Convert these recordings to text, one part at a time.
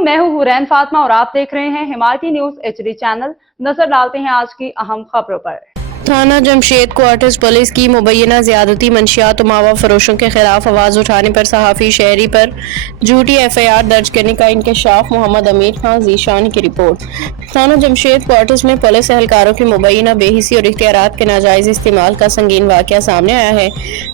मैं हूँ हुरैन फातिमा और आप देख रहे हैं हिमायती न्यूज HD चैनल। नजर डालते हैं आज की अहम खबरों पर। थाना जमशेद क्वार्टर्स पुलिस की मुबैना ज़्यादती मंशियात मावा फरोशों के खिलाफ आवाज़ उठाने पर सहाफ़ी शहरी पर झूठी FIR दर्ज करने का इंकशाफ। मोहम्मद अमीर खान ज़ीशानी की रिपोर्ट। थाना जमशेद क्वार्टर्स में पुलिस एहलकारों की मुबैना बेहिसी और इख्तियारात के नाजायज़ इस्तेमाल का संगीन वाक़या सामने आया है।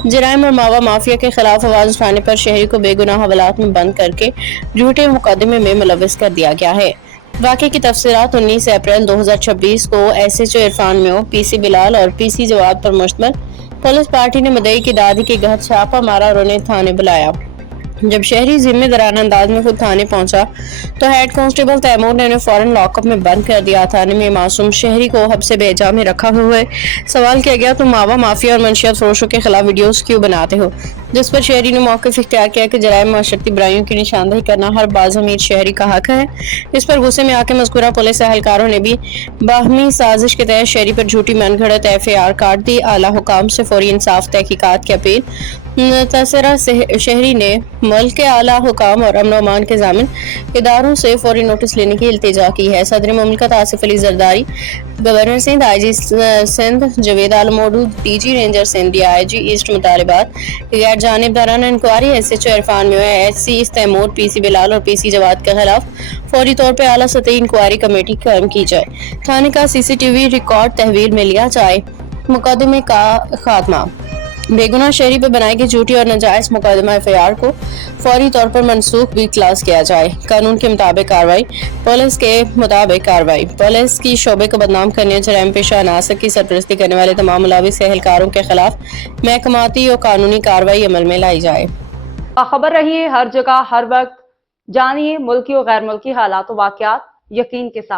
जराइम और मावा माफिया के खिलाफ आवाज़ उठाने पर शहरी को बेगुनाह हवालात में बंद करके झूठे मुकदमे में मुलविस कर दिया गया है। वाक़े की तफसीलात 19 अप्रैल 2026 को SHO इरफान म्यो, PC बिलाल और PC जवाद पर मुश्तमिल पुलिस पार्टी ने मुद्दई की दादी के घर छापा मारा और उन्हें थाने बुलाया। जब शहरी जिम्मेदाराना अंदाज में खुद थाने पहुंचा तो हेड कांस्टेबल तैमूर ने उन्हें फौरन लॉकअप में बंद कर दिया। थाने में मासूम शहरी को हब्से बेजा में रखा हुआ सवाल किया गया, तुम मावा माफिया और मंशियात फरोशों के खिलाफ वीडियोस क्यों बनाते हो? जिस पर शहरी ने मौक़िफ़ इख्तियार किया कि जराइम माशरती बुराइयों की निशानदेही करना हर बाज़ अमीर शहरी का हक है। इस पर गुस्से में आके मज़कूरा पुलिस एहलकारों ने भी बाहमी साजिश के तहत शहरी पर झूठी मनगढ़ंत FIR काट दी। आला हुकाम से फौरी इंसाफ तहकीकात की अपील। मुतासरा शहरी ने मुल्क के आला हुकाम और अमन अमान के ज़ामिन इदारों से फौरी नोटिस लेने की इल्तिजा की है। सदर मुमलिकत आसिफ अली जरदारी, गवर्नर सिंध, IG सिंध जवेद आलम मौजूद, DG ranger Sindh, DIG east मुतालिबात, गैर जानिबदाराना इंक्वायरी SHO इरफान म्यो, SC तैमूर, PC बिलाल और PC जवाद के खिलाफ फौरी तौर पर आला सतही इंक्वायरी कमेटी कायम की जाए। थाने का CCTV रिकॉर्ड तहवील में लिया जाए। मुकदमे का खात्मा। बेगुनाह शहरी पर बनाई गई झूठी और नाजायज मुकदमा FIR को फौरी तौर पर मनसूख भी क्लास किया जाए। कानून के मुताबिक कार्रवाई। पुलिस के मुताबिक कार्रवाई। पुलिस की शोबे को बदनाम करने, जराइम पेशा अनासर की सरपरस्ती करने वाले तमाम मुलविस एहलकारों के खिलाफ महकमाती और कानूनी कार्रवाई अमल में लाई जाए। खबर रहिए हर जगह हर वक्त, जानिए मुल्की और गैर मुल्की हालात व वाक़यात यकीन के साथ।